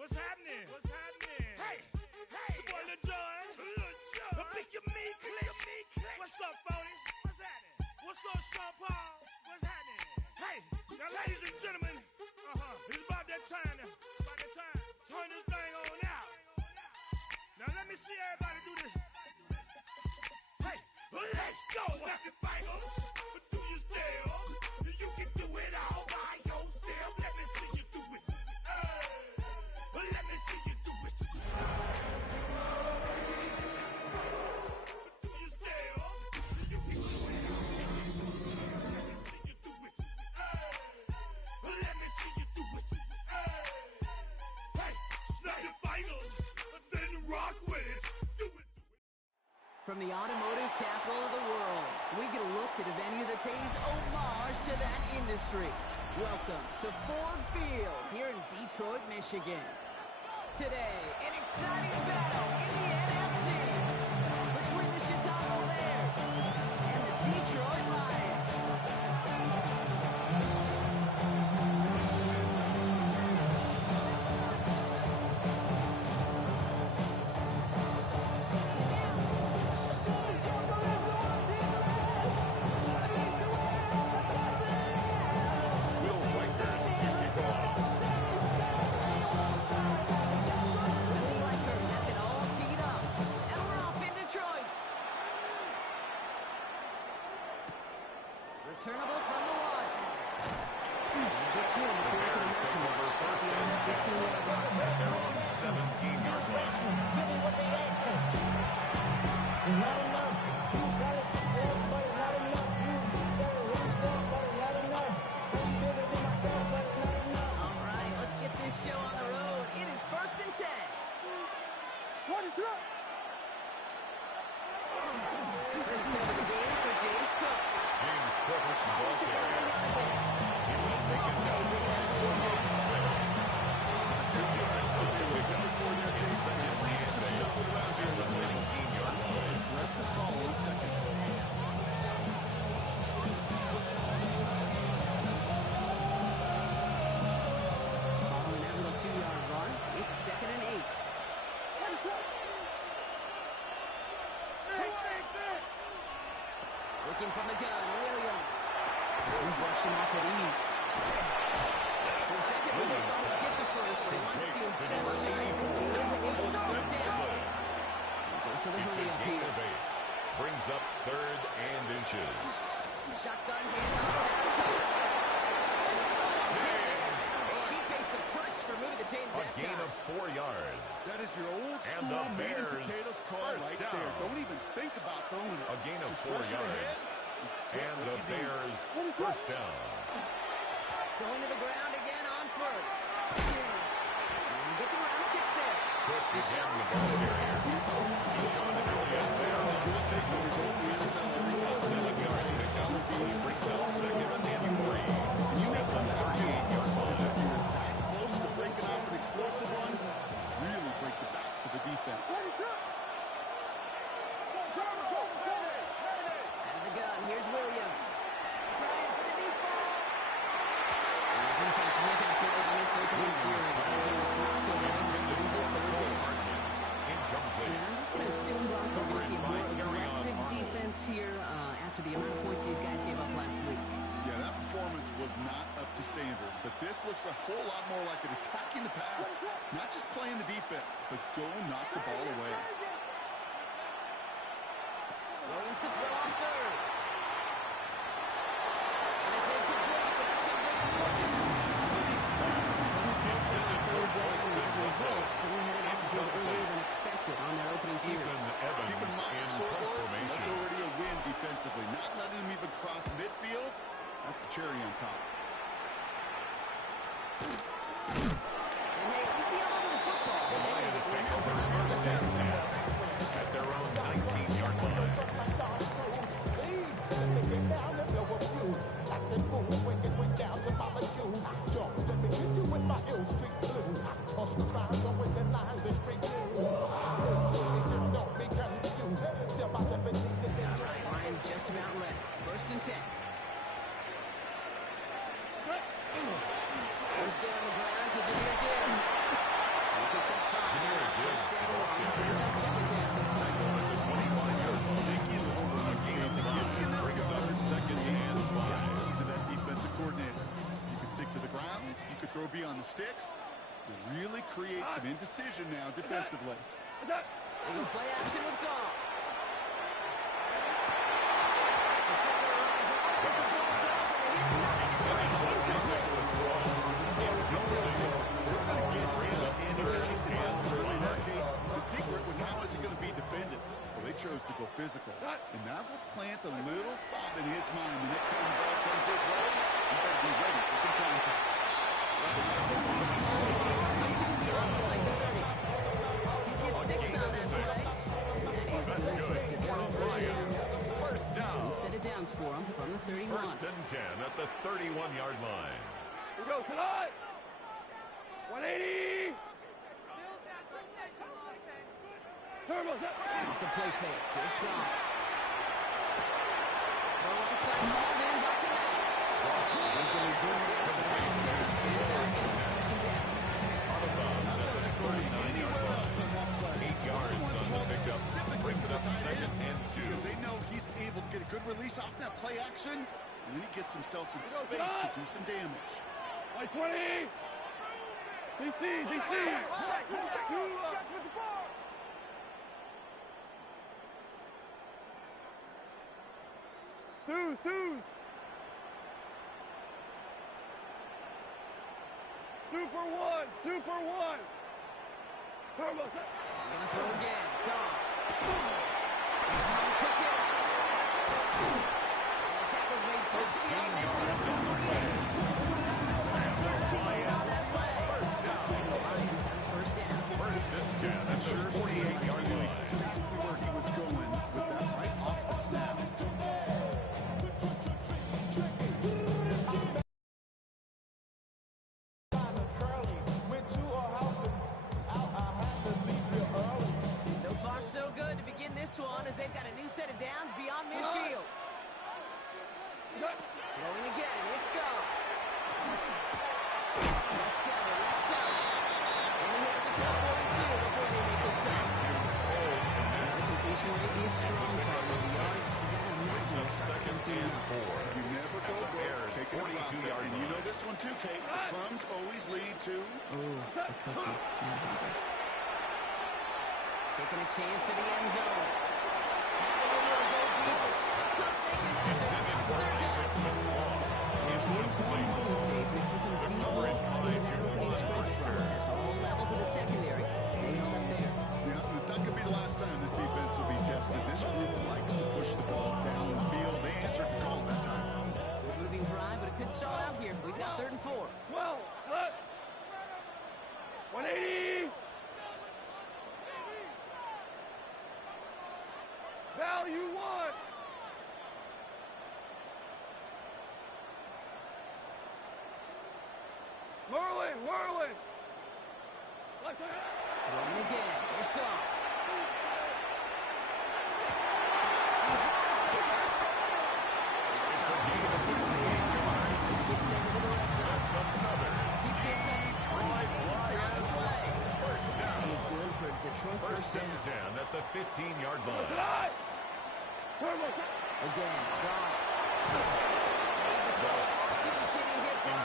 What's happening? What's happening? Hey, it's your boy Lil Jon. A pick your me click. What's up, 40? What's happening? What's up, Sean Paul? What's happening? Hey, now ladies and gentlemen, it's about that time now. About that time. Turn this thing on out. Now let me see everybody do this. Hey, let's go. Snap your fingers, do your style. You can do it all by yourself. Let me see you do it. Let me see you do it. Do your style. You can do it. Let me see you do it. Let me see you do it. Hey, snap your fingers, then rock with it. Do it. From the automotive capital of the world, we get a look at a venue that pays homage to that industry. Welcome to Ford Field here in Detroit, Michigan. Today, an exciting battle in the NFC between the Chicago Bears and the Detroit Lions. Returnable from the one. Get to him before he can emerge too much. Just beyond that 15-yard line. They're on 17-yard line. Give me what they asked for. Not enough. You solid, but not enough. You better really stuff, but not enough. Some bigger than myself, but not enough. All right, let's get this show on the road. It is 1st and 10. What is up? First down of the game for James Cook. James Cook with the ball carrier. He was thinking about moving forward. 2 yards on the way down for their second lead. They shuffled around here at the 19-yard line. Aggressive call on second. Following that little 2-yard run, it's 2nd and 8. Looking from the gun, Williams. He brushed him off with ease. For a second, we thought he'd get the first, but he winds up being just shy of the down. Goes to the hurry up here. Brings up 3rd and inches. Shotgun handoff. She faced the press for moving the chains that A gain time. of 4 yards. That is your old And school the meat and Bears potatoes call first right down. there. Don't even think about throwing it. A gain of Just 4 rush it yards. ahead. And the Bears first down. Going to the ground again on first. And he gets around 6 there. Cook began the ball carrier. He's going to go get there. Good take over. A 7-yard pickup. Brings out 2nd and 3. At the 14-yard line. Close to breaking off an explosive one. Really break the backs of the defense. Out of the gun, here's Williams. Trying for the deep ball. And the defense making a play on this opening series. It's not to win. Brings it 3rd down. Incomplete. And I'm just going to assume, Brock, we're going to see a more aggressive defense here after the amount of points these guys gave up last week. Yeah, that performance was not up to standard, but this looks a whole lot more like it attacking the pass, not just playing the defense, but go and knock the ball away. Williams to throw on 3rd. And it's incomplete, so that's a big important. As a result, St. headed off the field earlier than expected on their opening series. Ethan Evans Keep in mind, in scoreboard, punt that's formation. already a win defensively. Not letting him even cross midfield, that's the cherry on top. And hey, we see all over the football. The Lions take over the first and 10 at their own 19-yard line. Please, let me get down and blow a fuse. Acting fool, breaking way down to my shoes. Yo, let me hit you with my ill street blues. Toss the rhymes always in line with street news. Don't be confused. the sticks. It really creates some indecision now defensively. They can play action with Goff. The secret was how is it going to be defended? Well, they chose to go physical. And that will plant a little thought in his mind. The next time the ball comes his way, he better be ready for some contact. He gets 6 on that play. That is good for Detroit first down. First down. Set it downs for him from the 31. First and 10 at the 31-yard line. Here we go tonight. 180. Turbos up. Off the play fake. Here's Goff. The right side ball in by Connect. He's going to zoom it out. Second down. Out of bounds at the 39-yard line. 8 yards on the pickup. Brings up second and 2. Because they know he's able to get a good release off that play action, and then he gets himself in space to do some damage. 20. DC. Twos. Super one. Turbos up. Gonna throw again. Goff. He's on the quick hit. And the tackle's made just beyond midfield for 3 on that play. Lions have first down. First and 10 at the 48-yard line. Exactly where he was going with that right off the snap. So far, so good to begin this one as they've got a new set of downs beyond midfield. Throwing again, it's Goff. Let's go, left side. And he has it to the 42 before they make the stop. The completion rate is strong, partner. The yards, you gotta imagine it's Second and 4. You never go broke. Take a 42-yard and you know this one too, Kate. The crumbs always lead to... Taking a chance to the end zone. Have a little go deep. It's just tough making it happen. It's their time. They're seeing one these days, mixing some deep looks into that opening script run. Test all levels of the secondary. They held up there. Yeah, it's not going to be the last time this defense will be tested. This group likes to push the ball down the field. They answered the call that time. Good moving drive, but it could stall out here. We've got 3rd and 4. 12. 180. Value one. Whirling. Left hand. Throwing again. Here's Goff. Detroit First and 10 at the 15-yard line. Again, Goff. He was getting hit by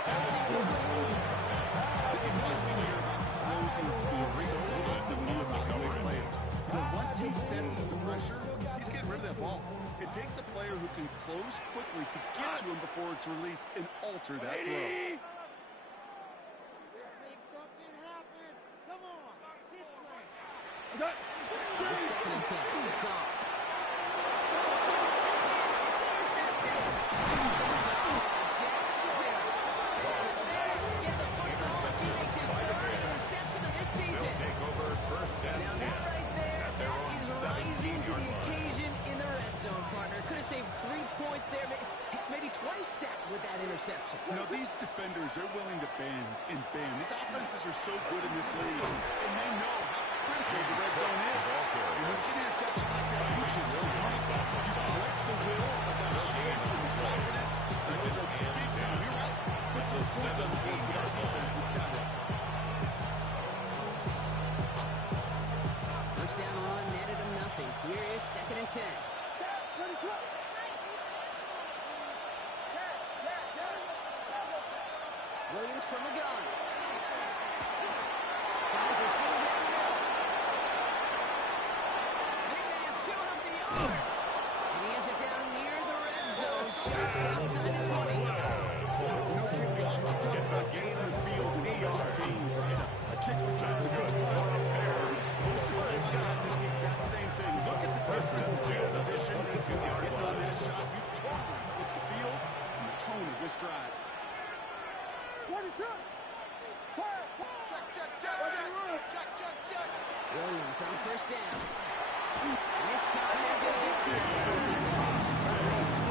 This is what we hear about closing speed so often when you evaluate players. But once he senses the pressure, he's getting rid of that ball. It takes a player who can close quickly to get to him before it's released and alter that throw. Second and 10. Goff. It's intercepted. Jack Sawyer. Get the football. He makes his 3rd interception of this season. Take over first and 10. Now that right there, that is rising to the occasion in the red zone, partner. Could have saved 3 points there, maybe twice that with that interception. You know, these defenders are willing to bend and bend. These offenses are so good in this league, and they know how critical the red zone is. And when you get an interception like that, you just break the will of that offense and the confidence. And those are big time. You're right. Put some points on the board for that defense with that one. First down run, netted him nothing. Here is 2nd and 10. Williams from the gun. just outside the 20. We often talk about gain of the field in special teams. A kick return is good. Explosive as God does the exact same thing. Look at the difference in field position. Getting on that shot, you've totally flipped the field and the tone of this drive. What is up? Check. Williams on first down. And this time they're going to get to it.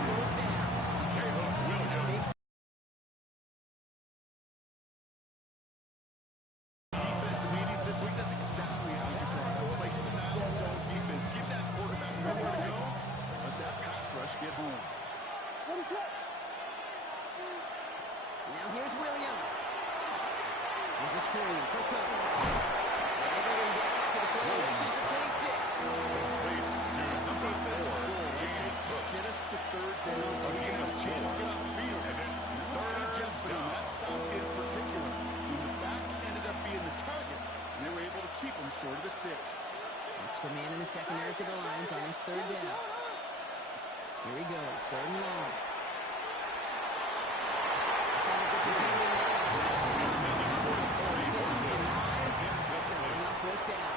Goes down. Defensive meetings this week, that's exactly how you try to play sound zone defense. Give that quarterback nowhere to go. Let that pass rush get home. What is up? Now here's Williams. There's a screen for Cook. They bring him down to the corner, which is the 26. The defense's goal, just get us to third down so we can have a chance to get off the field. That was an adjustment on that stop in particular. When the back ended up being the target, and they were able to keep him short of the sticks. Extra man in the secondary for the Lions on this third down. Here he goes, third and long. Kind of gets his hand in there. That's going to bring up fourth down.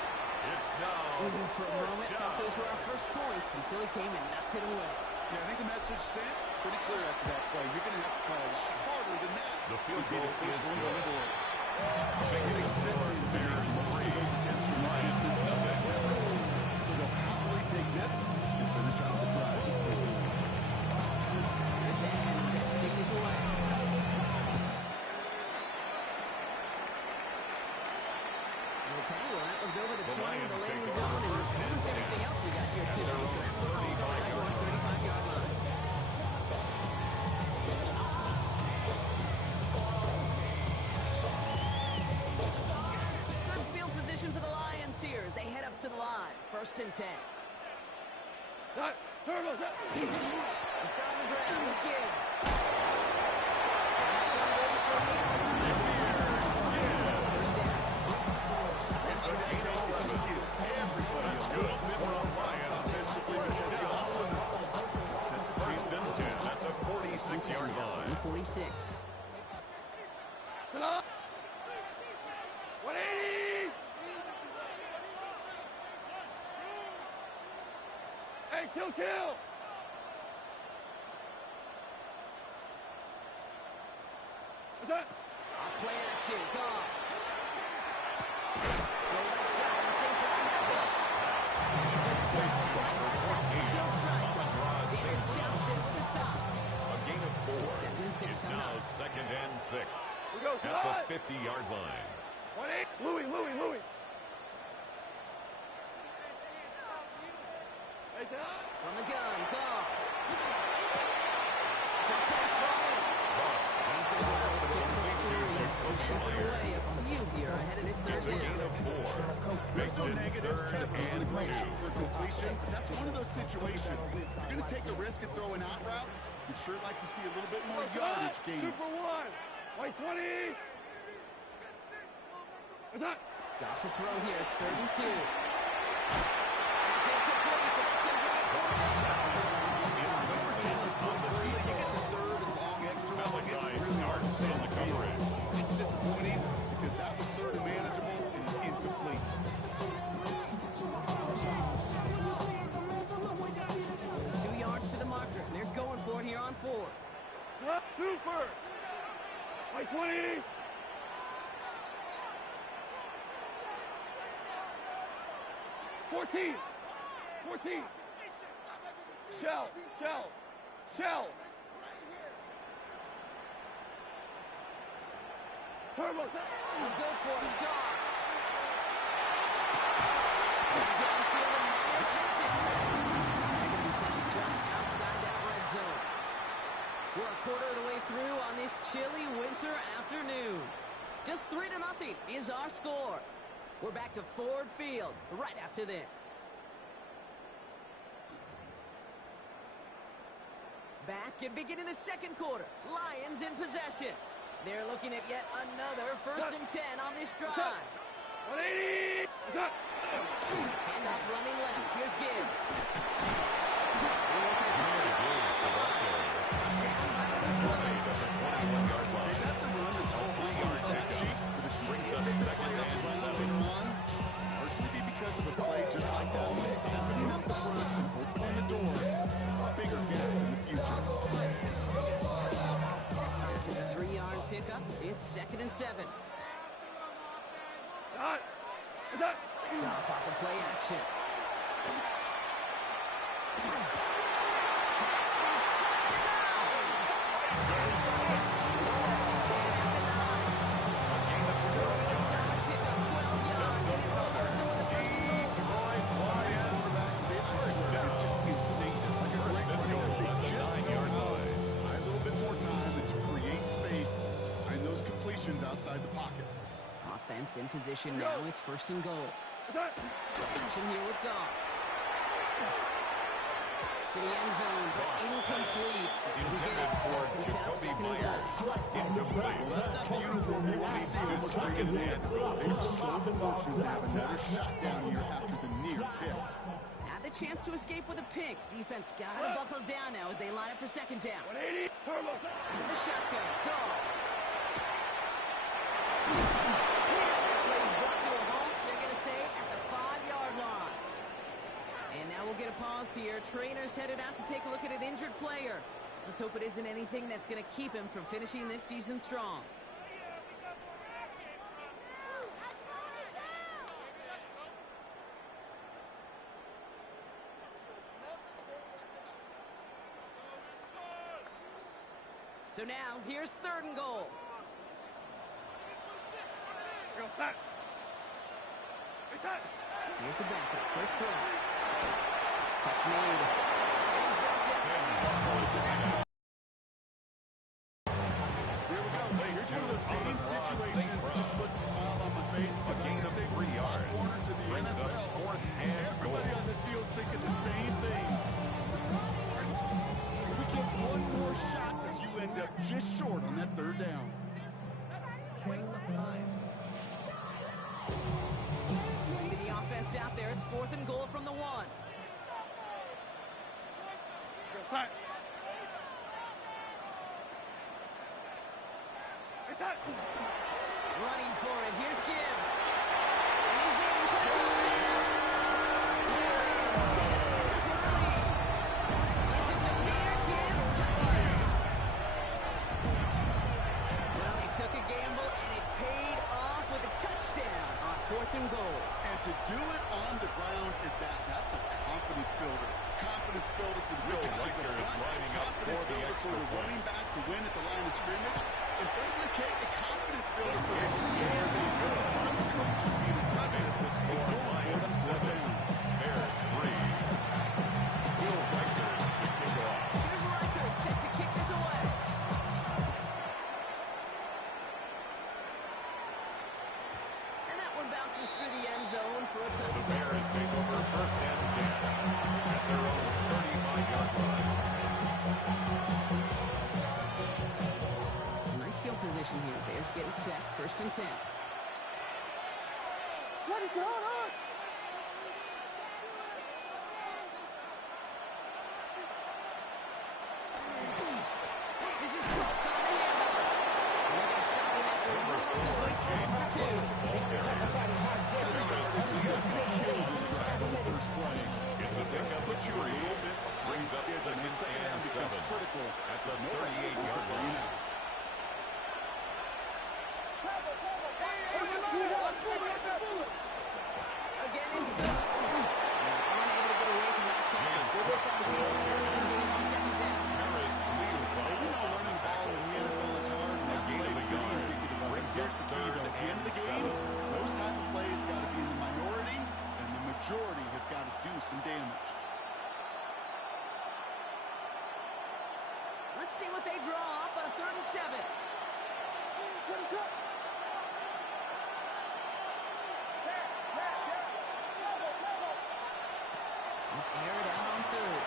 For a moment, thought those were our first points until he came and knocked it away. Yeah, I think the message sent pretty clear after that play. You're going to have to try a lot harder than that The field to be goal the first is ones on the good. board. They're expecting to make most of those attempts from this distance. So they'll happily take this and finish out the drive. Here's Adams, set to kick his away. Okay, well, that was over the 20 in the landing zone, and here's everything else we got here, too. So that football going out to our 35-yard line. Good field position for the Lions here as they head up to the line. First and 10. Turtles up. He's got on the ground with Gibbs. And that one goes for me. First down. That's a 46-yard line. 46. 180. Hey, kill. What's that? Off play action. Call. Go left side and St. Paul has us. David Johnson with the stop. A gain of 4. So 7 and 6 It's coming now up. second and 6. We go. At the 50-yard line. 180. Louis. Hey, John. From the gun. Call. So pass ball in. He's going to go out with a kick for 3. So shipping away a few here ahead of this third It's a gain down. of 4. There's no Makes it negatives to third having and a great 2. shoot for completion, but that's one of those situations. If you're going to take a risk and throw an out route, you'd sure like to see a little bit more yardage gained. 2 for 1. White 20. What's that? Got to throw here. It's third and 2. And it's incomplete. So that's going to bring up fourth On the coverage. It's disappointing because that was third and manageable and incomplete. 2 yards to the marker. And they're going for it here on 4. Super. White 20. Fourteen. Shell. Turbo. He'll go for it. Goff. Downfield and Myers hits it. They're going to be sent just outside that red zone. We're a quarter of the way through on this chilly winter afternoon. Just 3-0 is our score. We're back to Ford Field right after this. Back and beginning the second quarter. Lions in possession. They're looking at yet another 1st and 10 on this drive. 180. Handoff running left. Here's Gibbs. Down 2nd and 7. Stop. Off of play action. Outside the pocket. Offense in position now. It's 1st and goal. Action here with Goff. To the end zone, but incomplete. Intended for Jacoby Myers. Incomplete. That's not the uniform you want to see on the second man. They were so fortunate to have another shot down here after the near pick. Had the chance to escape with a pick. Defense got to buckle down now as they line up for 2nd down. 180. In the shotgun. Goff. Plays brought to a halt, so they're going to say at the 5-yard line. And now we'll get a pause here. Trainer's headed out to take a look at an injured player. Let's hope it isn't anything that's going to keep him from finishing this season strong. So now, here's 3rd and goal. Here's the backup. First throw. Catch made. Here we go. Hey, here's one of those game situations that just puts a smile on my face. A gain of 3 yards. To the Brings up NFL. 4th and goal. Everybody on the field thinking the same thing. We get one more shot as you end up just short on that 3rd down. Leading the offense out there. It's 4th and goal from the 1. Running for it. Here's Gibbs. And he's in for the touchdown. Lions take a 7-quarter lead. It's a Jameer Gibbs touchdown. Well, they took a gamble, and it paid off with a touchdown on 4th and goal. And to do it on the ground at that's a confidence builder. Confidence builder for the big guys up front. Lining up Confidence for the builder for extra the point. running back to win at the line of scrimmage. And frankly, Kate, a confidence builder for the senior these runs coaches being aggressive. Makes the score Lions 7. Bears 3. Will Reichard to kick off. Here's Reichard set to kick this away. And that one bounces through the end zone for a The touchdown. Bears take over 1st and 10 at their own 35-yard line. Nice field position here. Bears getting set. 1st and 10. This is Cook on the handoff. And they're going to stop him after he crosses the 42. It's a pickup of 3. Brings up 2nd and 7 at the 38-yard line. Again, he's good. He's unable to get away from that tackle. Good work on the defense. And gain on 2nd down. Harris Leopold. You know, running ball in the NFL is hard. And that Gain play of a is really yard. indicative of it. Brings Here's up the key, 3rd though. At the end of the and game, 7. those type of plays got to be in the minority, and the majority have got to do some damage. Let's see what they draw up on a 3rd and 7. Aired out on 3rd.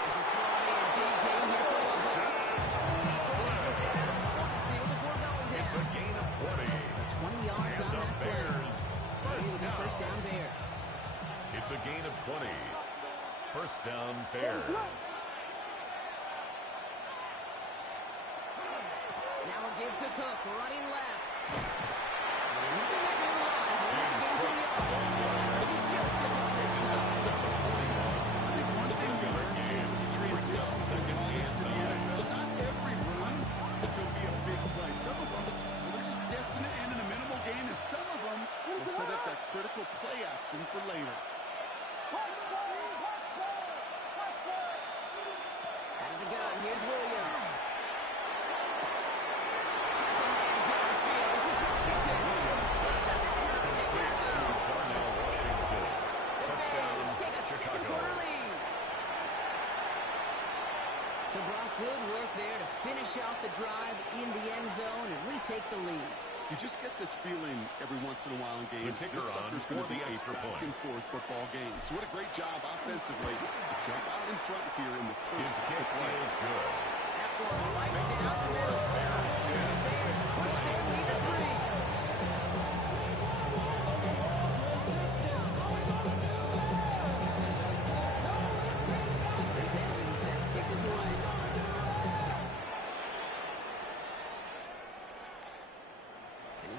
This is probably a big game here for Washington. He pushes this down to the 42 before going down. It's a gain of 20. So 20 yards And on the that play. Bears It'll be 1st down Bears. It's a gain of 20. 1st down Bears. Now a give to Cook, running left. And he'll be making the line to limit the game to the yard. Joseph on this snub. One thing we learned in the transition from college to the NFL, not every run is So, Brock, good work there to finish off the drive in the end zone, and we take the lead. You just get this feeling every once in a while in games. This sucker's going to be a back-and-forth football game. So what a great job offensively to jump out in front here in the first half. His kick is good. That one right down the middle. And the Bears push their lead to 3. There's Evans set to kick this away.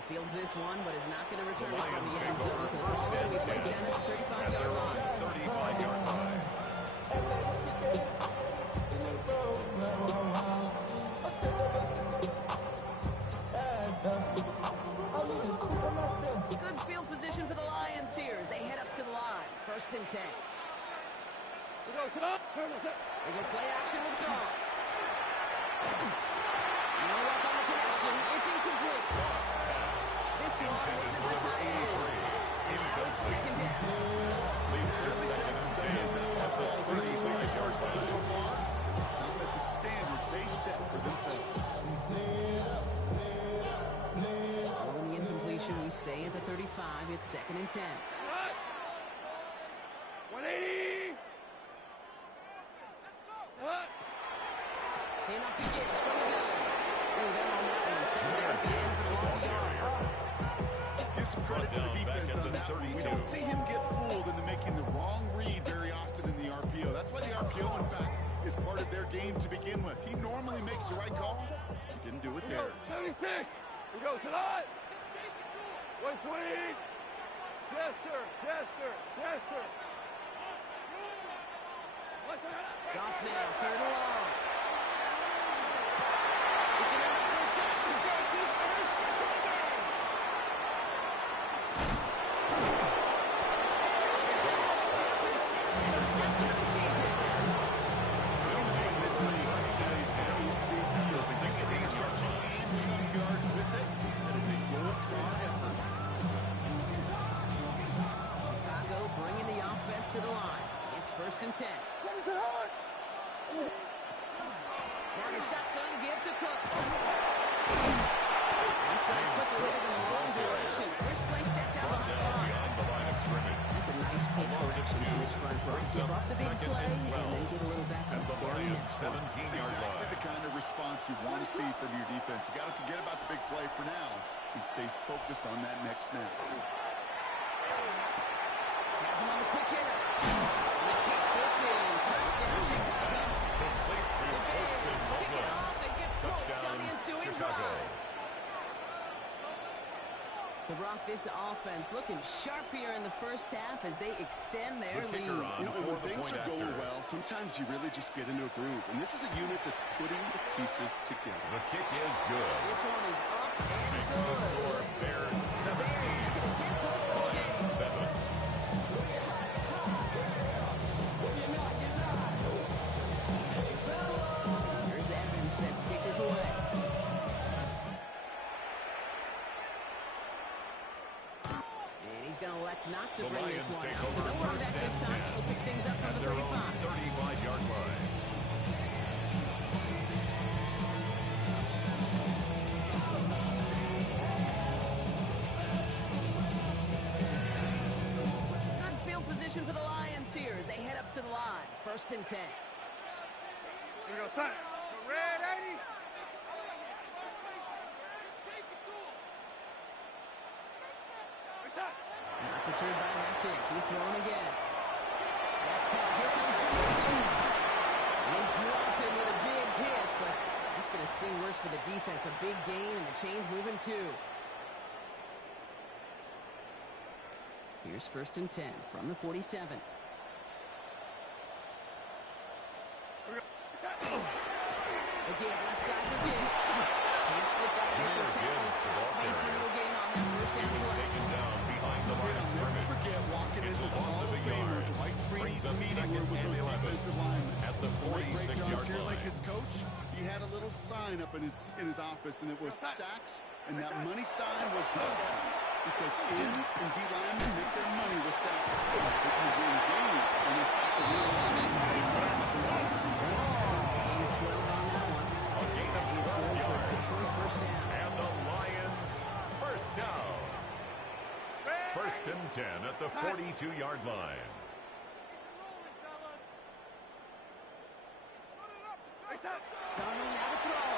Fields this one, but is not going to return it from the end zone. So we're going to be placed down at the 35-yard line. 35-yard line. Good field position for the Lions here as they head up to the line. 1st and 10. They go play action with Goff. No luck on the connection. It's incomplete. This one misses the tight end. And now it's 2nd down. Leads to 2nd and 10 at the 35-yard line. So far, it's not like the standard they set for themselves. Following the incompletion, we stay at the 35. It's 2nd and 10. 180. Handoff to Gibbs from the gun. Ooh, they're on that one. Second down at the end for the loss of yards. Give some credit to the defense on that one. We don't see him get fooled into making the wrong read very often in the RPO. That's why the RPO, in fact, is part of their game to begin with. He normally makes the right call. He didn't do it there. 76. We go to the 120. Chester. Goff now, 3rd and long. It's another first down mistake. He's intercepted again. Interception of the season. In this league, that is a big deal. 6 interception and 2 yards with it. That is a gold star effort. Chicago bringing the offense to the line. It's 1st and 10. Now the shotgun give to Cook. He starts quickly hitting in the wrong direction. First play set down behind the line. Beyond the line of scrimmage. That's a nice pull correction from his front row. Give up the big play and then get a little back on At the the very Lions' next one. 17-yard Exactly line. the kind of response you want to see from your defense. You got to forget about the big play for now and stay focused on that next snap. Has him on the quick hitter. He takes this in. Touchdown, Chicago. Complete to The Bears Austin kick it Butler. off and get points on Touchdown, the ensuing Chicago. drive. So, Brock, this offense looking sharp here in the first half as they extend their The lead. kicker on You know, and for when the things point are going after. well, sometimes you really just get into a groove. And this is a unit that's putting the pieces together. The kick is good. This one is up and Makes the good. score Bears The Bears 17, making a 10-point ball game. Lions 7. Here's Evans set to kick this away. And he's going to elect not to The bring Lions this one take out. So over no run 1st back this and time. 10. We'll pick things up At from the their own 35. 35-yard line. Good field position for the Lions here as they head up to the line. 1st and 10. Here we go, son. Red 80. Not deterred by that pick. He's throwing again. That's caught. Here comes Jimmy Evans. They drop him with a big hit, but that's going to sting worse for the defense. A big gain, and the chain's moving too. Here's 1st and 10 from the 47. Again, left side for Gibbs. Can't slip that initial tackle. Stops made for no gain on that first He down was play. taken down behind the line of I'll never scrimmage. forget walking It's into a the loss Hall of of a Famer yard. Dwight Brings Freeney's up meeting 2nd room with and those 11 defensive linemen. at the Great job 46-yard too, like line. his coach. He had a little sign up in his office, and it was sacks, and that money sign was the S, because ends and D linemen make their money with sacks. They can win games when they stop the real line. It's a gain of 12 First and 10 at the 42-yard line. Darnold now to throw.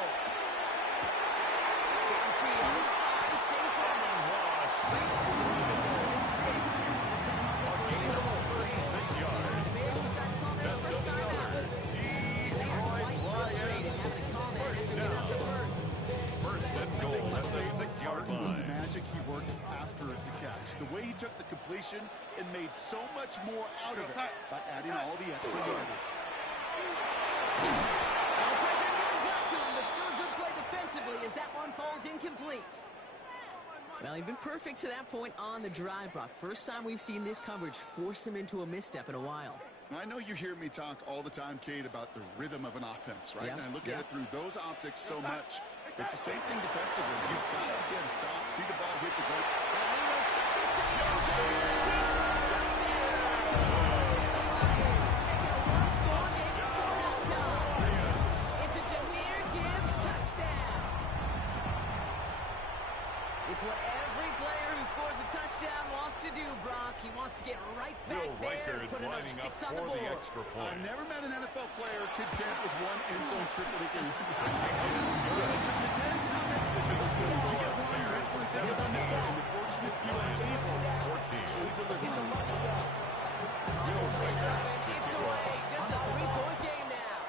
Downfield is fine. Safe running. This is going to be the 6. That's going to set him up with first and goal. 36 yards. The Bears decide to call their first time out. They are quite frustrated having to call that as they get up to first. First and goal at the 6-yard It was the line. magic he worked after the catch. The way he took the completion and made so much more out of it by adding all the extra yardage. Well, pressure really got to him, but still a good play defensively as that one falls incomplete. Well, he'd been perfect to that point on the drive, Brock. First time we've seen this coverage force him into a misstep in a while. I know you hear me talk all the time, Kate, about the rhythm of an offense, right? Yeah. And I look at it through those optics so much. It's the same thing defensively. You've got to get a stop, see the ball hit the goal. And he will get this to the end zone. Touchdown! Lions make it a one-score game before halftime. It's a Jahmyr Gibbs touchdown. It's what every player who scores a touchdown wants to do, Brock. He wants to get right back Will there Riker and is put another lining up 6 on for the board. the extra point. I've never met an NFL player content with one end zone triple again. It's away. Just a 3-point game now.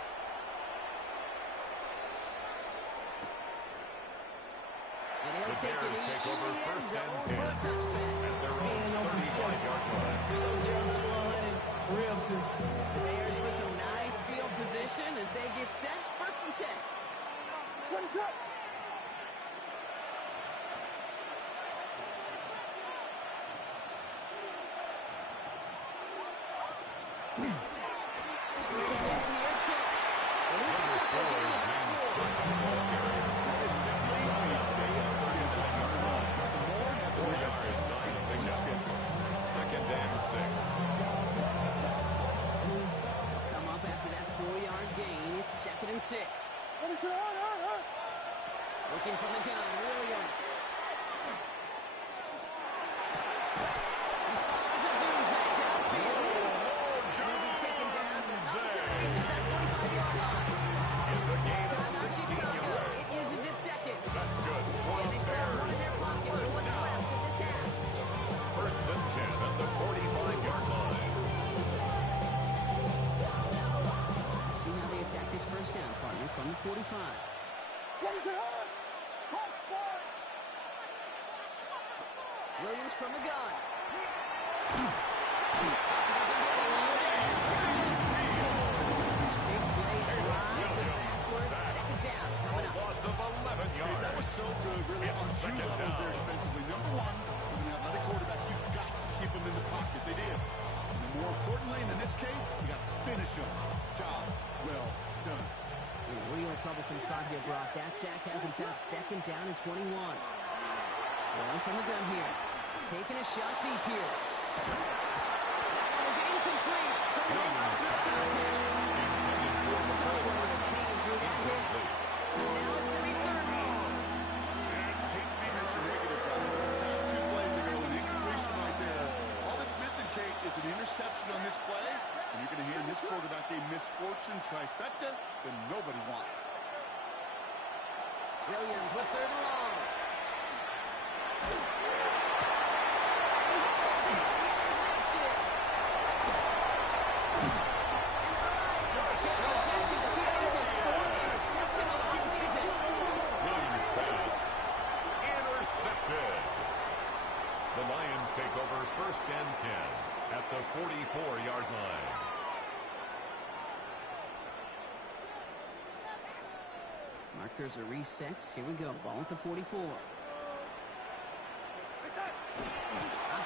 And he'll take it Bears take over in the end first and zone 10 for a touchback. at their own 35-yard line. Real quick. The Bears with some nice field position as they get set. First and 10. Screen ahead, here's Cook. And he gets up again at James the 4. Cook on the ball carrier. That is simply when you stay on schedule. The more and the 4 less yards, 9 pickup. Second and 6. Come up after that 4-yard gain. It's second and 6. Looking from the gun, Williams. Finds a Doomsday downfield. He'll be taken down until he reaches that 45-yard line. It's a gain of Timeout 16 Chicago. yards. It uses its second. That's good for And the they still have one in Bears. their pocket. No one's left in this half. First and 10 at the 45-yard line. Let's see how they attack this first down, partner, from the 45. Williams from the gun. Big play drives the backwards. Second down coming up. Loss of 11 yards. That was so good, really, on two Second levels down. there defensively. Number one, with an athletic quarterback, you've got to keep him in the pocket. They did. And then more importantly, in this case, you got to finish him. Job well done. A real troublesome spot here, Brock. That sack has him set up second down and 21. Going from the gun here. Taking a shot deep here. That one is incomplete. Coming in through the contact. Tough one to retain through that hit. So now it's going to be third and long. Hate to be Mr. Negative, but sack 2 plays ago, an incompletion right there. All that's missing, Kate, is an interception on this play, and you're going to hand this quarterback a misfortune trifecta that nobody wants. Williams with third and long. Williams pass. Intercepted. The Lions take over first and 10 at the 44-yard line. Markers are reset. Here we go. Ball at the 44. On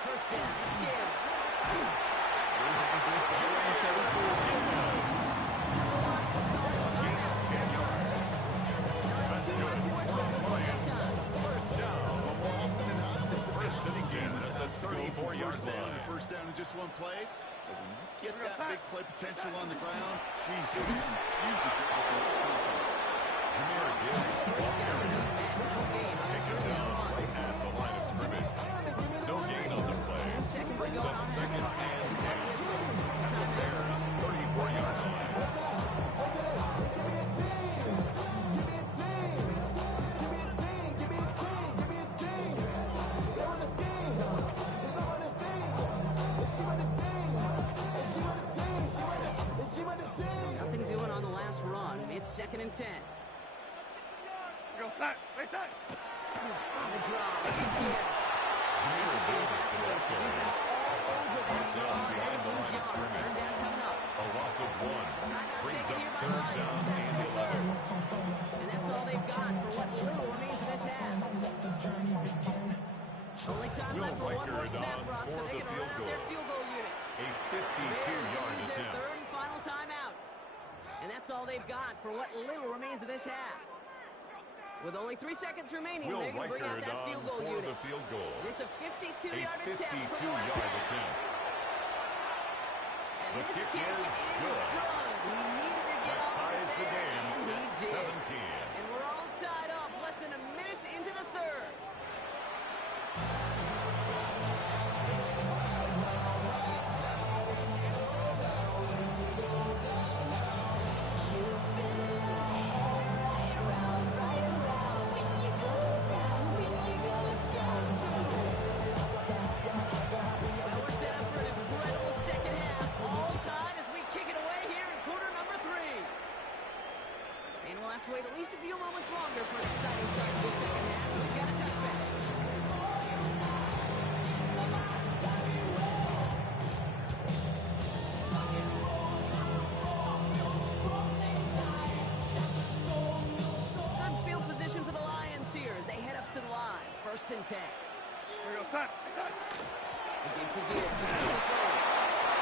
first down, it's Gibbs. He has this down at the 34. He's calling a timeout. That's good for the Lions. First down. More often than not, it's the First passing and 10 game that's at the asked to go from 34-yard first down line. to first down in just one play. But when you get that big play potential on the ground, geez, it just infuses your offensive confidence. Jahmyr Gibbs, the ball carrier. Take it down at the line of scrimmage. No gain on the play. play. 10 seconds to Brings go up on second half. and That 10. whistle. It's a At the timeout. Bears' 34-yard line. Nothing doing on the last run. It's 2nd and 10. Go side. Play side. On the draw. This is Gibbs. This is going backwards. Defense all over that draw. They're going to lose yards. Third down coming up. A loss of 1. Timeout Brings taken up here by the third Lions. down That's and their 11. third. And that's all they've got for what little remains of this half. Only time Will left for one Riker more is snap, on Brock, so for they the can run field out their goal. field goal unit. A Bears 52-yard use their attempt. third and final timeout. And that's all they've got for what little remains of this half. With only 3 seconds remaining, Will they're going to bring out Riker is that on field goal for unit. the field goal. This is a 52-yard A attempt for 52-yard Montana. attempt. And The this kick kick is is good. good. He needed to get That off it ties the there, game and he at did. 17. And we're all tied up less than a minute into the third. Well, we're set up for an incredible second half. All tied as we kick it away here in quarter number 3. And we'll have to wait at least a few moments longer for an exciting start to the second half. We've got a touchback. Good field position for the Lions here as they head up to the line. 1st and 10. Go side. Play side. Again to Gibbs to steal the throw.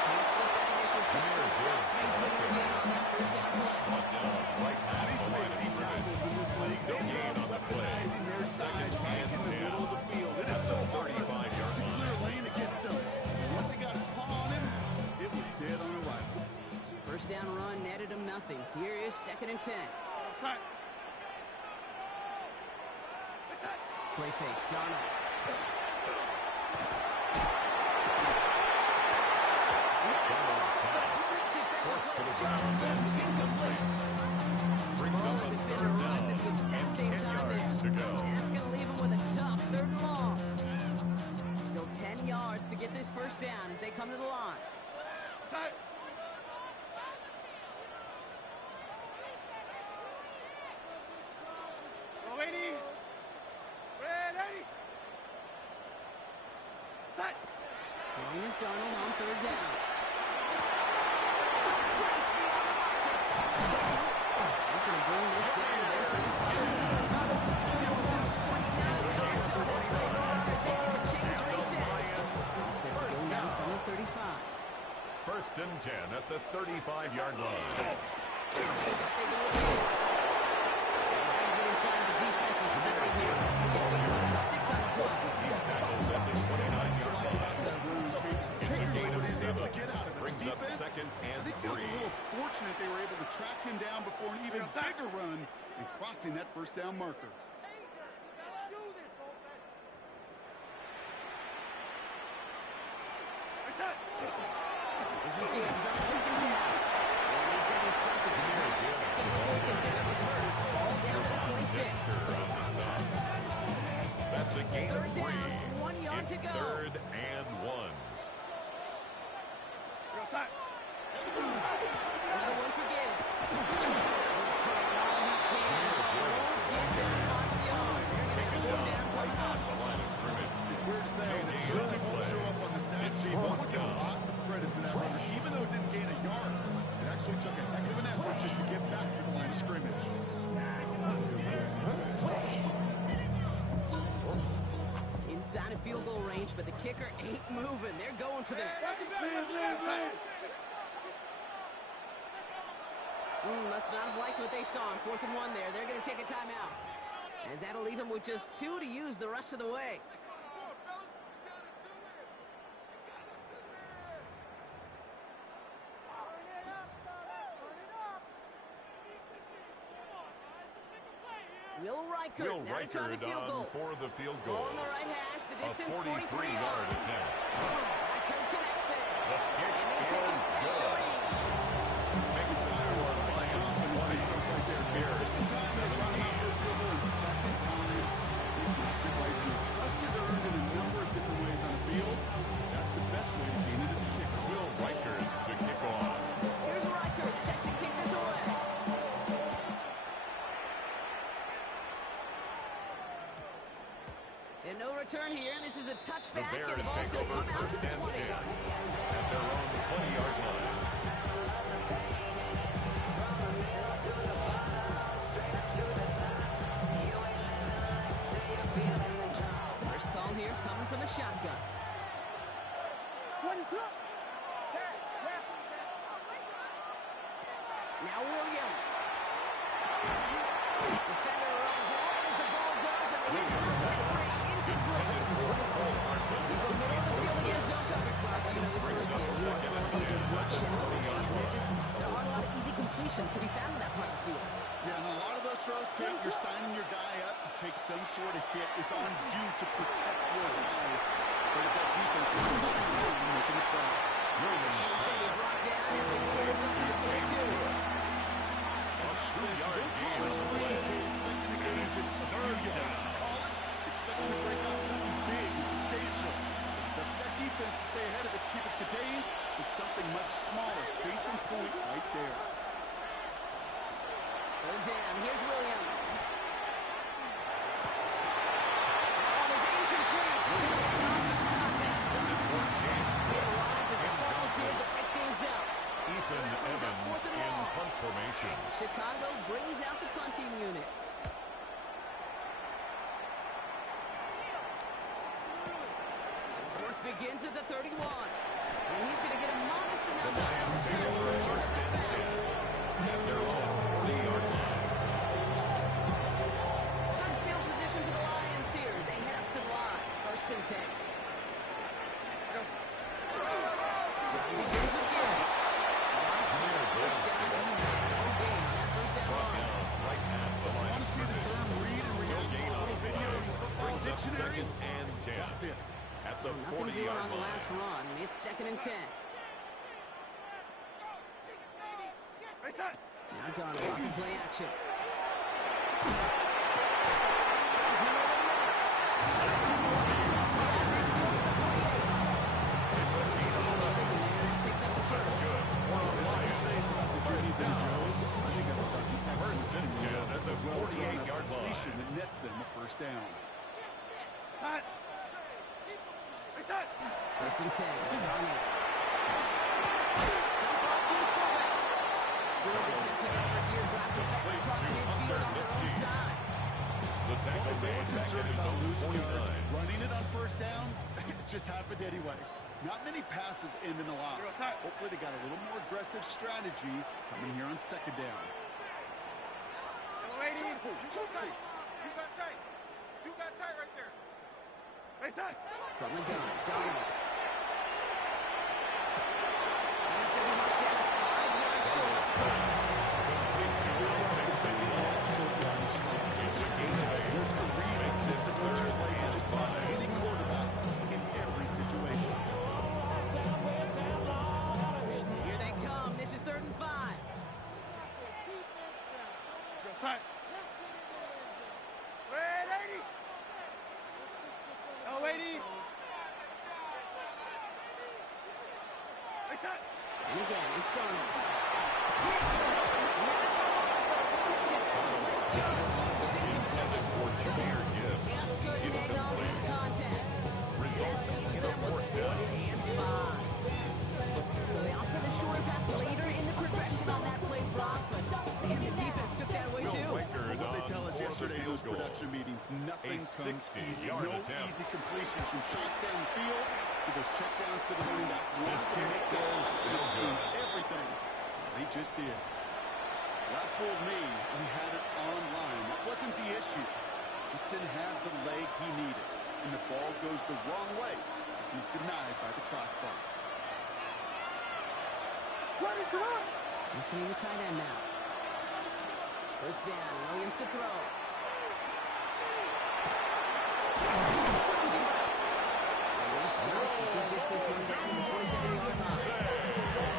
Can't slip that initial tackle. Shot fake for the gain on that first down play. Brought down right at These the line big of D tackles in this league, No they gain love on the play. recognizing their size Second right in and the 10. middle of the field. It is At so the hard 35-yard to clear a line. lane against him. Once he got his paw on him, it was dead on arrival. First down run netted him nothing. Here is 2nd and 10. Go side. Play side. Play fake. Donald. Forced to the ground and incomplete. Brings up a third down at the exact same and 10 time there. yards to go. And that's going to leave him with a tough 3rd and long. Still 10 yards to get this first down as they come to the line. Side. Go, Eddie. Ready. Side. Line is Darnold on 3rd down. He's going to bring this down to their 35. Set to go now from the 35. 1st and 10 at the 35-yard line. He's going to get inside the defensive stack here. It's 6 on the clock. He's tackled at the 29-yard line. It's a gain of 7. Brings up Defense, 2nd I and think he was 3. a little fortunate they were able to track him down before an even bigger run and crossing that first down marker. Play side. This is Gibbs on 2nd down. And he's going to start the second before he can pick up the first. Ball down to the 26. On the stop. That's a gain of 3rd 3. down, 1 yard It's to go. 3rd and 1. Go side. Another one for Gibbs. Looks for all he can. Won't get that final yard. They're going to go down coming up. The line of scrimmage. It's weird to say, No and it gain certainly on the won't play. show up on the stat sheet, but we'll give a lot of credit to that runner. Even though it didn't gain a yard, it actually took a heck of an effort just to get back to the line of scrimmage. Inside of field goal range, but the kicker ain't moving. They're going for this. Must not have liked what they saw on 4th and 1 there. They're going to take a timeout. As that'll leave them with just 2 to use the rest of the way. Will Reichert now to try the field goal. For the field Ball goal. on the right hash, the A distance 43 43-yard yards. attempt. Reichert connects there. The kick And they is take the good. lead. Makes the score Lions 20 Bears 17. Second time, he's knocked it right through. Trust is earned in a number of different ways on the field. That's the best way to gain it as a kicker. Will Reichert to kick off. Here's Reichert set to kick this away. And no return here, and this is a The touchback, and Bears the ball's take going to over come out to first the and 20. 10 at their own 20-yard line. First call here coming from the shotgun. Now Williams. Defender runs right as the ball does, and they hit the number 3. Incomplete. You go middle of the field against zone coverage, Bob. You know this verse here. You are just rush and rush. There aren't a lot of easy completions to be found in that part of the field. Yeah, and a lot of those throws, Kate, you're signing your guy up to take some sort of hit. It's on you to protect your guys. But if that defense is making it play. He's going to be brought down and the clearance to the 22. A 2-yard gain is play. Expecting to gain just a few yards. You call it, expecting to break out something big and substantial. It's up to that defense to stay ahead of it, to keep it contained to something much smaller. Case in point right there. Third down. Here's Williams. That one is incomplete. Contact. He arrived as the ball did to pick things up. Ethan Evans in punt formation. Chicago brings out the punting unit. His work begins at the 31. And he's going to get a modest The amount of Lions time. take over first and 10 at their own 40-yard line. Good field position for the Lions here as they head up to the line. First and 10. Begins with Gibbs. First down and no gain on that first down Brought line. down right at the Want line. to see the term read and No react gain on on a video in the football brings up dictionary? second and 10 That's it. at the Nothing doing 40-yard on the line. last run. It's second and 10. Now Donald off in play action. Picks up the first. Good. First down. First and 10 at the 48-yard line. That nets them a first down. First and 10. Donald. Jump off to his fullback. Good defensive effort here. Drives it back across midfield on their own side. The tackle made back at his own 49. Running it on first down, it just happened anyway. Not many passes end in a loss. Hopefully they got a little more aggressive strategy coming here on second down. From the gun, Donald. And it's going to be marked down 5 yards short. Complete to Wilson to Smith. It's a gain of 8. There's a reason Makes it system which third is like and just 5. any quarterback in every situation. Here they come. This is 3rd and 5. And again, it's Donald. Intended for Jameer Gibbs. Just couldn't hang on to the contact. Results in a fourth down. And 5. So they opt for the shorter pass later in the progression on that play block, but man, the defense took that away too. What they tell us for the yesterday in field those goal. production meetings, nothing A comes easy. 60-yard No attempt. easy completions from shots down the field to those checkdowns to the running back. This One kick make this is offense no do good. everything. They just did. That fooled me. We had it online. That wasn't the issue. Just didn't have the leg he needed. And the ball goes the wrong way as he's denied by the crossbar. Motioning the tight end now. First down, Williams to throw. He's stopped as he gets this one down to the 27-yard line.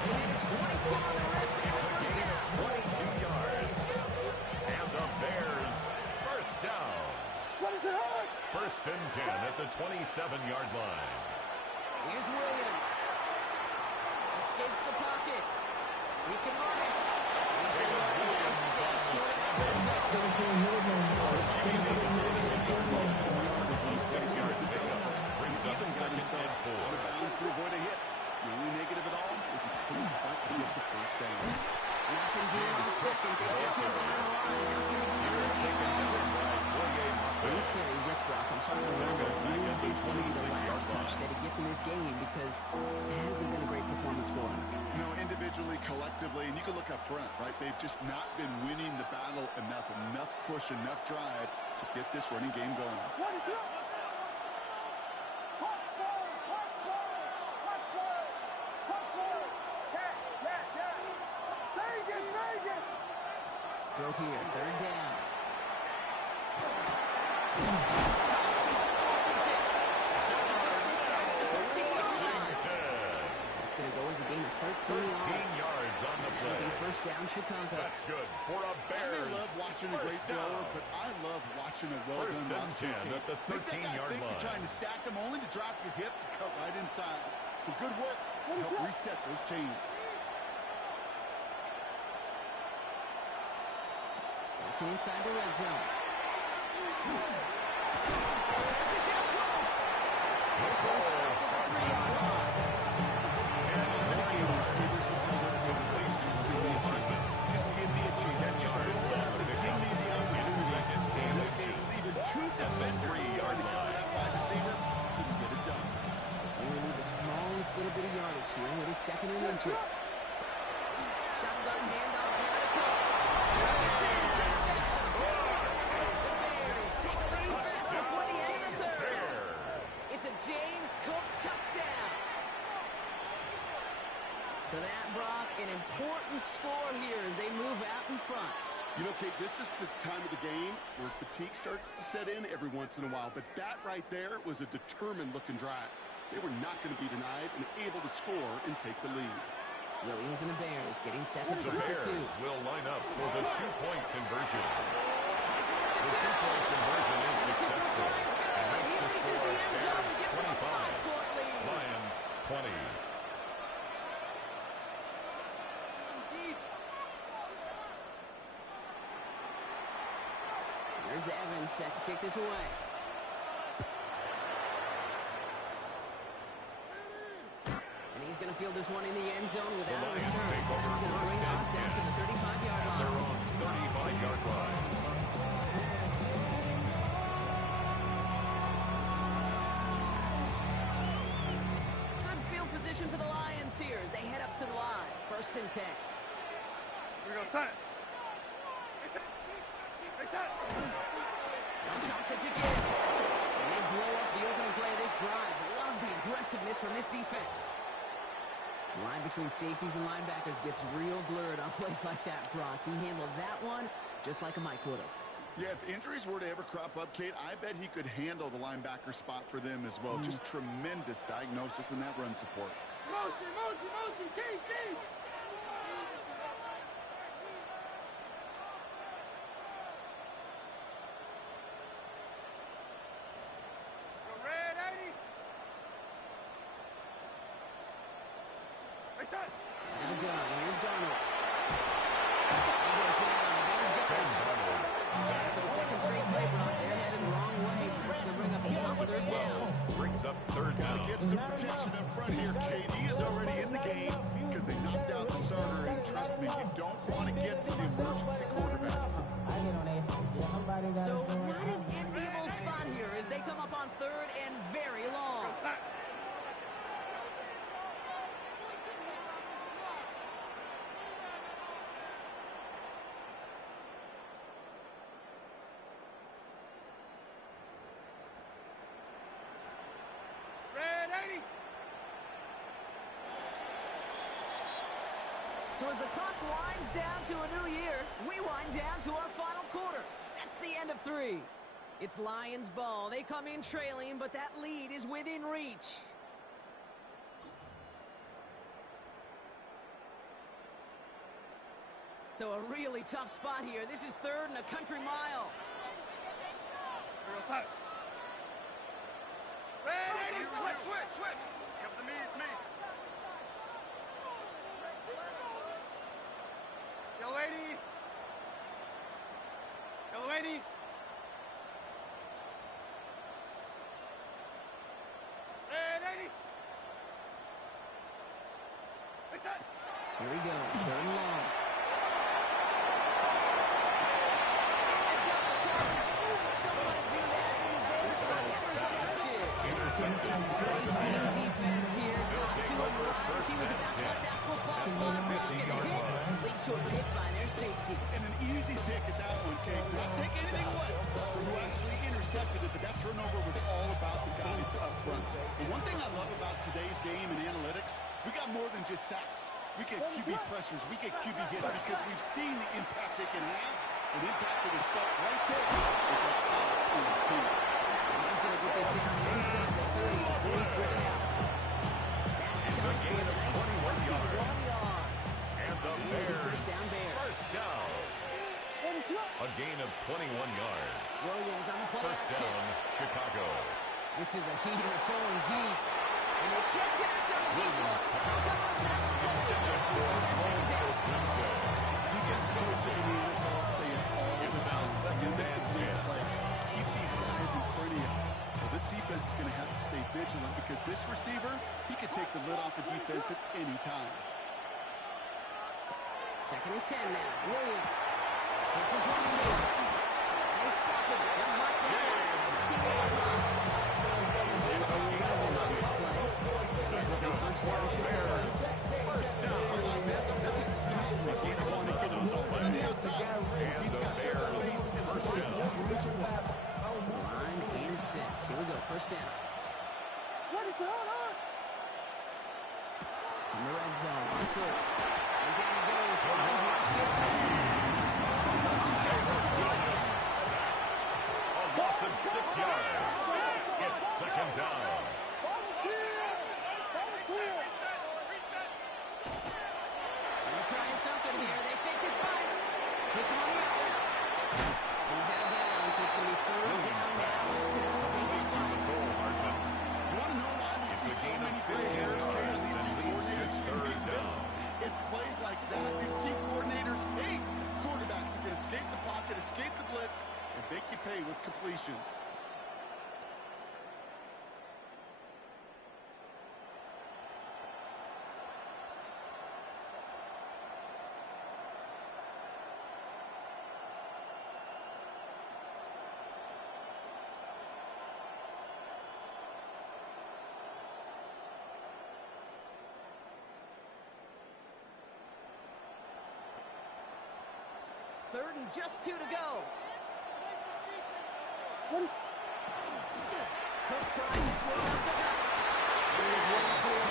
He managed 22 on the rip. It's a first down. 22 yards. And the Bears first down. First and 10 at the 27-yard line. Here's Williams. Escapes the pocket. He can run it. He's going to run it. Just short of that red zone. 6-yard pickup. Brings up second and 4. Out of bounds to avoid a hit. The only negative at all is he couldn't quite get the first down. Knocking Jim on second. They get to him behind the line. Now it's going to be each carry he gets, Brock, I'm starting to wonder, is this going to be the last touch that he gets in this game? Because it hasn't been a great performance for him. You know, individually, collectively, and you can look up front, right? They've just not been winning the battle enough push, enough drive to get this running game going. Throw here, third down. It's going to go as a gain of 13 yards on the play. First down, Chicago. That's good for a Bears. I love watching a great thrower, but I love watching a well-done route. First and 10 at the 13-yard line. You're trying to stack them only to drop your hips and cut right inside. Some good work. Help reset those chains. Walking inside the red zone. It's out close. This one's stopped at the 3-yard line. Receivers will tell their defenders, just give me a chance. Just give me a chance. Just give me the opportunity. In this case, with even two defenders trying to cover that wide receiver, couldn't get it done. Only need the smallest little bit of yardage here with his second and inches. Shotgun handoff. It's in. Bears take a lead fast before the end of the third. It's a James Cook touchdown. So that, Brock, an important score here as they move out in front. You know, Kate, this is the time of the game where fatigue starts to set in every once in a while. But that right there was a determined-looking drive. They were not going to be denied and able to score and take the lead. Williams and the Bears getting set to The try Bears two. will line up for the two-point conversion. The two-point conversion is successful. And makes the score Bears 25, Lions 20. There's Evans set to kick this away. And he's going to field this one in the end zone without a return. That's going to bring us down to the 35-yard line. They're on 35-yard line. Good field position for the Lions here as they head up to the line. First and 10. Here we go, son. They'll toss it to Gibbs. And they blow up the opening play of this drive. Love the aggressiveness from this defense. The line between safeties and linebackers gets real blurred on plays like that, Brock. He handled that one just like a Mike would have. Yeah, if injuries were to ever crop up, Kate, I bet he could handle the linebacker spot for them as well. Just tremendous diagnosis in that run support. Motion, change. Now go. Here's Darnold. He goes down. The Bears get it. For the second straight play, Brock, they're headed the wrong way. That's going to bring up a top third down. Brings up third down. Gotta get some protection up front here. KD is already in the game because they knocked out the starter. And trust me, you don't want to get to the emergency quarterback. So not an enviable spot here as they come up on third and very long. So as the clock winds down to a new year, we wind down to our final quarter. That's the end of 3. It's Lions ball. They come in trailing, but that lead is within reach. So a really tough spot here. This is third and a country mile. Ready, switch. Give to me, it's me. Yellow 80. Yellow 80. Red 80. Reset. Here we go, third and long. Great team defense here. Got to him right as he was about to let that football fly back, and the hit leads to a pick by their safety. And an easy pick at that one, Kate. Not take anything away from who actually intercepted it, but that turnover was all about the guys up front. And one thing I love about today's game and analytics, we got more than just sacks. We get QB pressures, we get QB hits, because we've seen the impact they can have, an impact that is felt right there with that power in the team. He's going to get this down inside the 30 before he's driven out. It's a gain of 21 yards. And the Bears, First down. A gain of 21 yards. Williams on the play First action. down, Chicago. This is a heater going deep. And they can't connect on the deep ball. Defensive coaches in the NFL say it all the time. Second and 10. Keep these guys in front of you. Well, this defense is going to have to stay vigilant, because this receiver, he could take the lid off the defense at any time. Second and 10 now. Williams. It's his running back. And they stop him. That's Mark First down, Chicago. First down. That's exactly what they want to get on the outside. He's got the space and the First down. Line and set. Here we go. First down. In the red zone on first. And down he goes. Lions rush gets him. A loss of 6 yards. It's second down. They're trying something here. They fake his spike. Hits him on the outlet. He's out of bounds, so it's going to be third down now to that fake spike. You want to know why we see so many great errors, Kate, on these team coordinators? Third down. It's plays like that these team coordinators hate. Quarterbacks that can escape the pocket, escape the blitz, and make you pay with completions. Third and just 2 to go. Cook trying to throw up the gut. Here's one clear.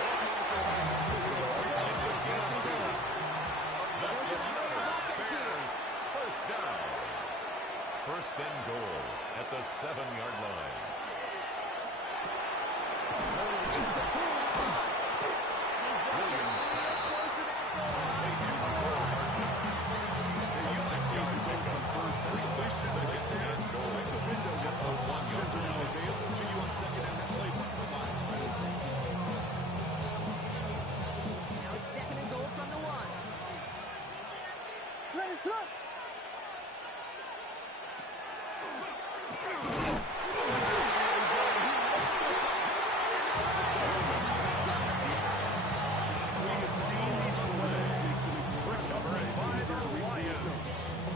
That's another Bears. First down. First and goal at the 7-yard line. Williams pass. They do the goal. Second and goal. The window got the 1 yard line. Available to you on second and that playbook. Now it's second and goal from the 1. So we have seen these quarterbacks make some incredible plays when they reach the end zone.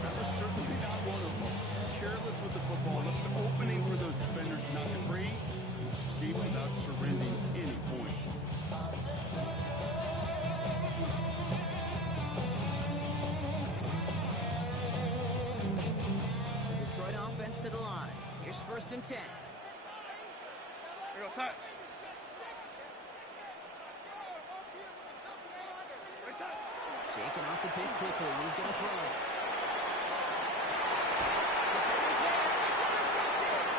That was certainly not one of them. Careless with the football, left an opening for those defenders to knock it free, and escape without surrendering any points. Detroit offense to the line. Here's first and 10. Here we go, set. Shaking off the pick quickly. He's going to throw. Defender's there. It's intercepted.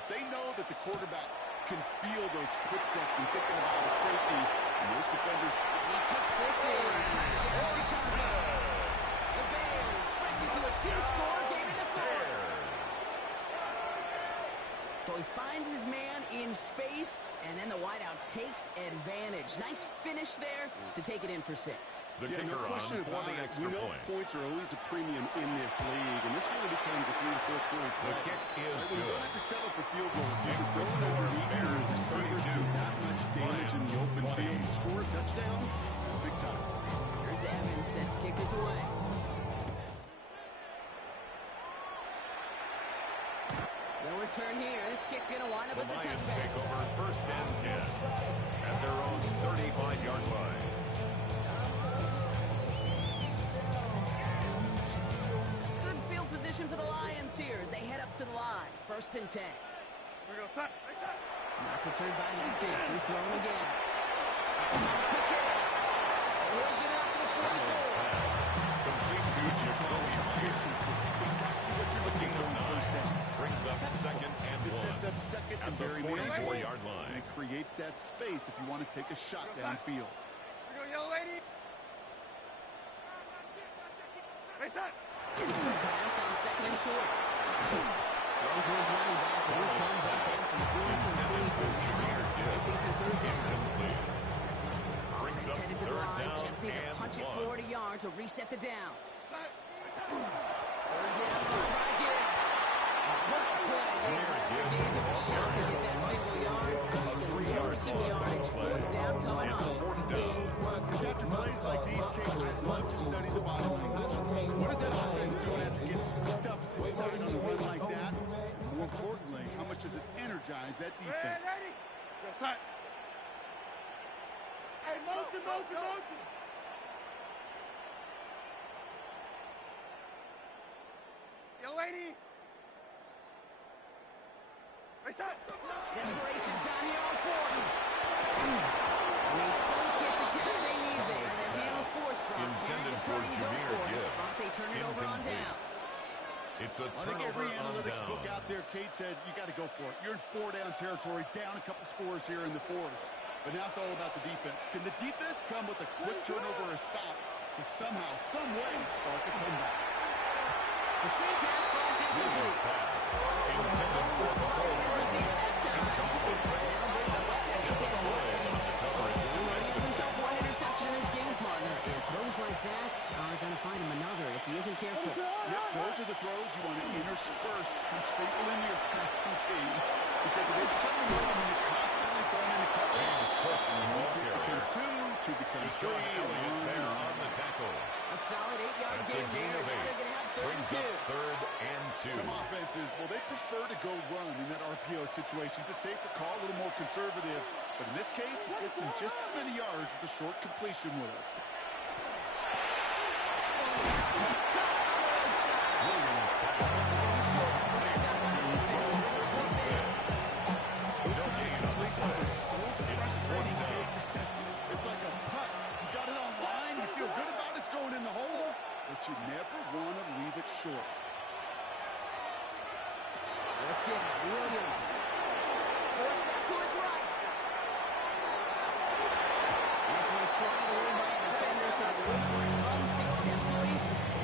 up. They know that the quarterback can feel those footsteps and thinking about his safety. And those defenders... He takes this in. Touchdown, Chicago. The Bears stretch into a 2-score game in the fourth. So he finds his man in space, and then the wideout takes advantage. Nice finish there to take it in for 6. The Yeah, kicker no question on for about the it. extra We know point. points are always a premium in this league, and this really becomes a 3 to 4 point play. The kick is When you good. don't have to settle for field goals, you Kicks just the throw it score. underneath, and Bears receivers 32. do that much damage in the open 20. field. Score a touchdown, it's big time. Here's Evans set to kick this away. No return here. This kick's going to wind up The as a Lions touchback. take over 1st and 10 at their own 35-yard line. Good field position for the Lions here as they head up to the line. 1st and 10. Not deterred by that big. He's throwing again. That's not a quick hit. He'll get it up to the 44. Complete to Jacoby Myers. Exactly what you're looking for on first down. Brings up 2nd and It 1 sets up second at and the very manageable. 44-yard line. And it creates that space if you want to take a shot downfield. Pass on 2nd and short. Throw towards running back, but he comes up empty. They're facing 3rd down. Brings up Headed to the 3rd line. down Just need to and punch it 1. forward a yard to reset the downs. 3rd down, Rodgers. What a play. They gave him a shot to get that single yard. He's going to lose some yardage. 4th down coming up. It's after plays like these, Kate, I love to study the body language. What is that offense doing after getting stuffed inside on a run like that? And more importantly, how much does it energize that defense? Motion. Yo, lady. Desperation time here on 4th. They don't get the catch they need there. Their handles forced. Intended for Jameer Gibbs. They turn it over on Incomplete. downs. It's a I think turnover every on analytics book downs. out there, Kate said, you got to go for it. You're in 4-down territory, down a couple scores here in the 4th. But now it's all about the defense. Can the defense come with a quick turnover or a stop to somehow, some way, spark a comeback? The screen pass falls incomplete. Intended for Receiver that time. He gets himself one interception in his game, partner. And throws like that are going to find him another if he isn't careful. Yep, those are the throws you want to intersperse and sprinkle into your passing game. Because if they become the norm and you're constantly throwing in the coverage, becomes 2 becomes 3, and there 1. on the tackle. A solid 8-yard That's a game gain there. of Now 8. they're going to have 3rd Brings and 2. up 3rd and 2. Some offenses, well, they prefer to go run in that RPO situation. It's a safer call, a little more conservative. But in this case, it gets him just as many yards as a short completion would have. Williams pass. Those kind of completions are so It's 4th down. It's like a putt. You got it on line, you feel good about it's going in the hole, but you never want to leave it short. Lifted, Williams. Forced back to his right. This one slid away by a defender, so they wait for it unsuccessfully.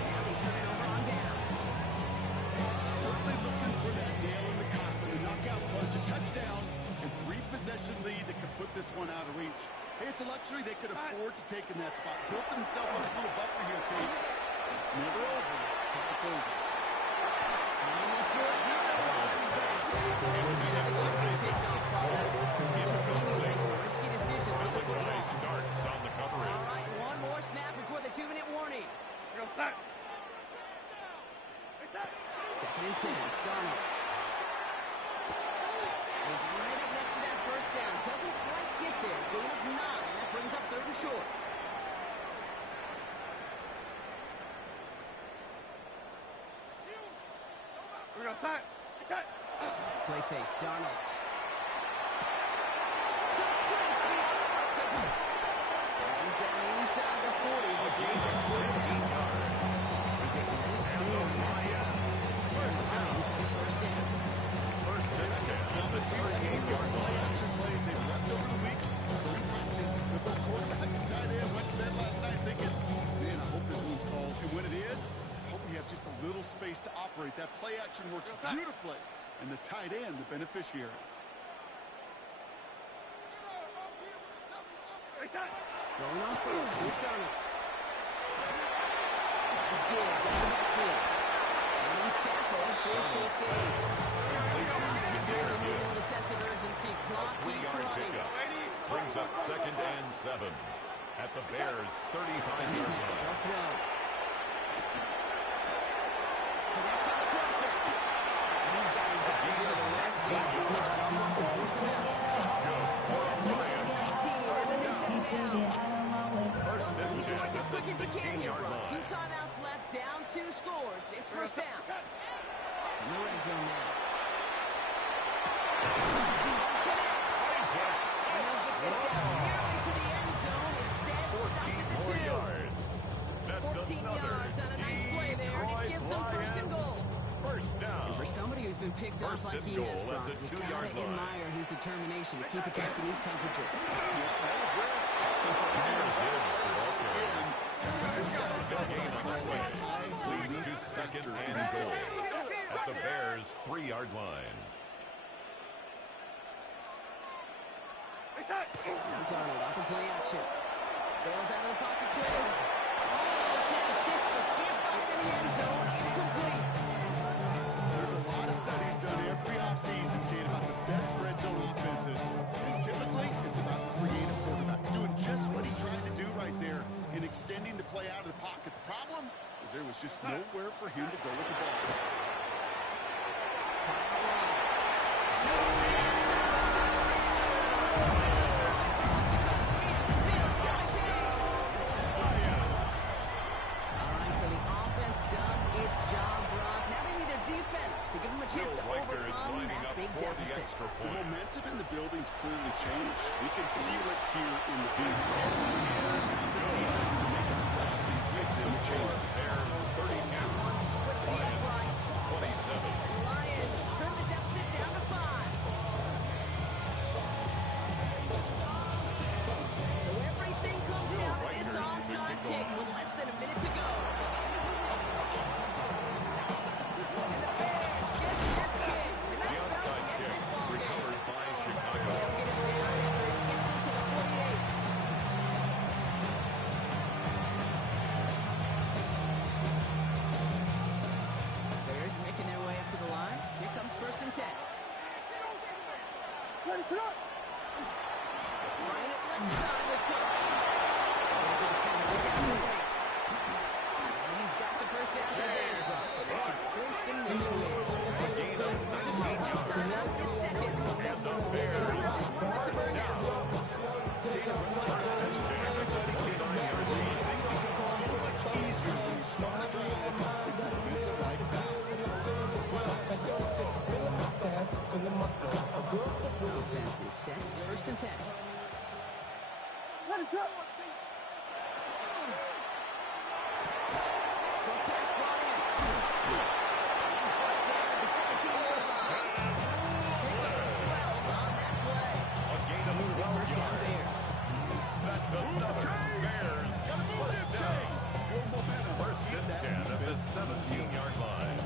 Now they turn it over on downs. Certainly looking for that nail in the coffin, a knockout punch, a touchdown, and 3-possession lead that could put this one out of reach. Hey, it's a luxury they could afford to take in that spot. Built themselves up a little buffer here, Kate. It's never over until it's over. Almost good. Another one. Risky decision for the football. Starts on the All coverage. right, one more snap before the 2-minute warning. 2nd and 10. Donald. He's right up next to that 1st down. Doesn't quite get there. Gain of 9. That brings up 3rd and short. Play fake. Donald. Completes beyond the marker. He's down inside the 40. The Braves exploited Gene Carter. They get 19 on that. Lions on 1st down. 1st and 10. ways to operate. That play action works beautifully, and the tight end, the beneficiary. Going on first, here's Darnold. That's Gibbs out of the backfield. And he's tackled for 4th gain. Offense really moving with a sense of urgency. Clock keeps running. Brings up 2nd and 7 at the Bears' 35-yard line. They'll throw. Connects on the crosser. He's got his guys into the red zone. Force him out. Let's go. First and He's 10 working as at quick the as he can here, 16-yard bro. 2 line. timeouts left, down 2 scores. It's first down. In the red zone now. Connects. And they'll get this down nearly to the end zone. Instead, stopped at the 2. Yards. That's 14 another yards on a nice play there, and it gives them first and goal. First down. And for somebody who's been picked off First like and he goal has, at Brock, the you 2-yard gotta line. admire his determination to keep attacking these coverages. This guy's got a gain on the play. Leads to 2nd and goal at the Bears' 3-yard line. Now Darnold out to play action. Bails out of the pocket quick. Almost had 6, but can't find him in the end zone. Incomplete. There's a lot of studies done every offseason, Kate, about the best red zone offenses. And typically, it's about creative quarterbacks doing just what he tried to do right there in extending the play out of the pocket. The problem is there was just nowhere for him to go with the ball. To give them a chance to overcome that big deficit. The momentum in the building's clearly changed. We can feel it here in the baseball. Here's the defense to make a stop and gives him a chance. Bears 32. That one splits the uprights. 27. Lions trim the deficit down to 5. So everything comes down to this onside kick with less than a minute to go. And the Bears get this kick, and that spells the end of this ball game. Recovered by Chicago. They'll get it down after it gets into the 48. Bears making their way up to the line. Here comes 1st and 10. Ryan it left side with Cook. That's a defender without the race. And he's got the first down for the Bears, but they can force them this way. A gain of 19 This time out, yards. it's second. And the Bears Just one left to burn down. Offense is set. 1st and 10. Short pass brought in. He's brought down at the 17-yard line. Picking up 12 on that play. A gain of 12 First down, yards. Bears. That's another Bears first down. First and 10 at the 17-yard line.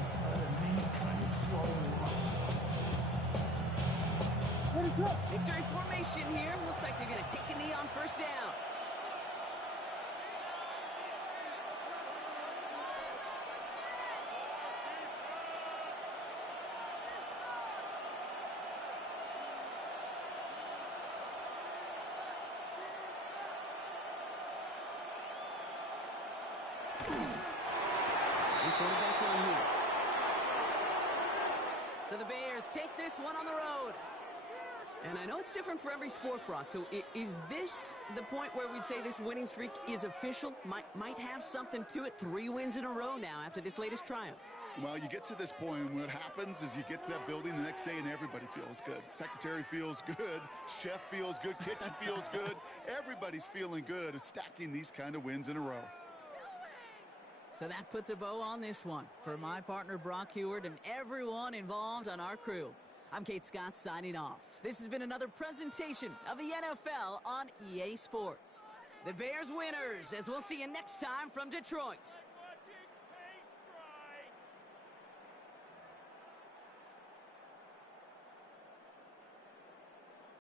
Victory formation here. Looks like they're going to take a knee on first down. Quarterback run here. So the Bears take this one on the road. And I know it's different for every sport, Brock. So is this the point where we'd say this winning streak is official? Might have something to it. 3 wins in a row now after this latest triumph. Well, you get to this point, and what happens is you get to that building the next day, and everybody feels good. Secretary feels good. Chef feels good. Kitchen feels good. Everybody's feeling good of stacking these kind of wins in a row. So that puts a bow on this one. For my partner, Brock Heward, and everyone involved on our crew, I'm Kate Scott signing off. This has been another presentation of the NFL on EA Sports. The Bears winners, as we'll see you next time from Detroit.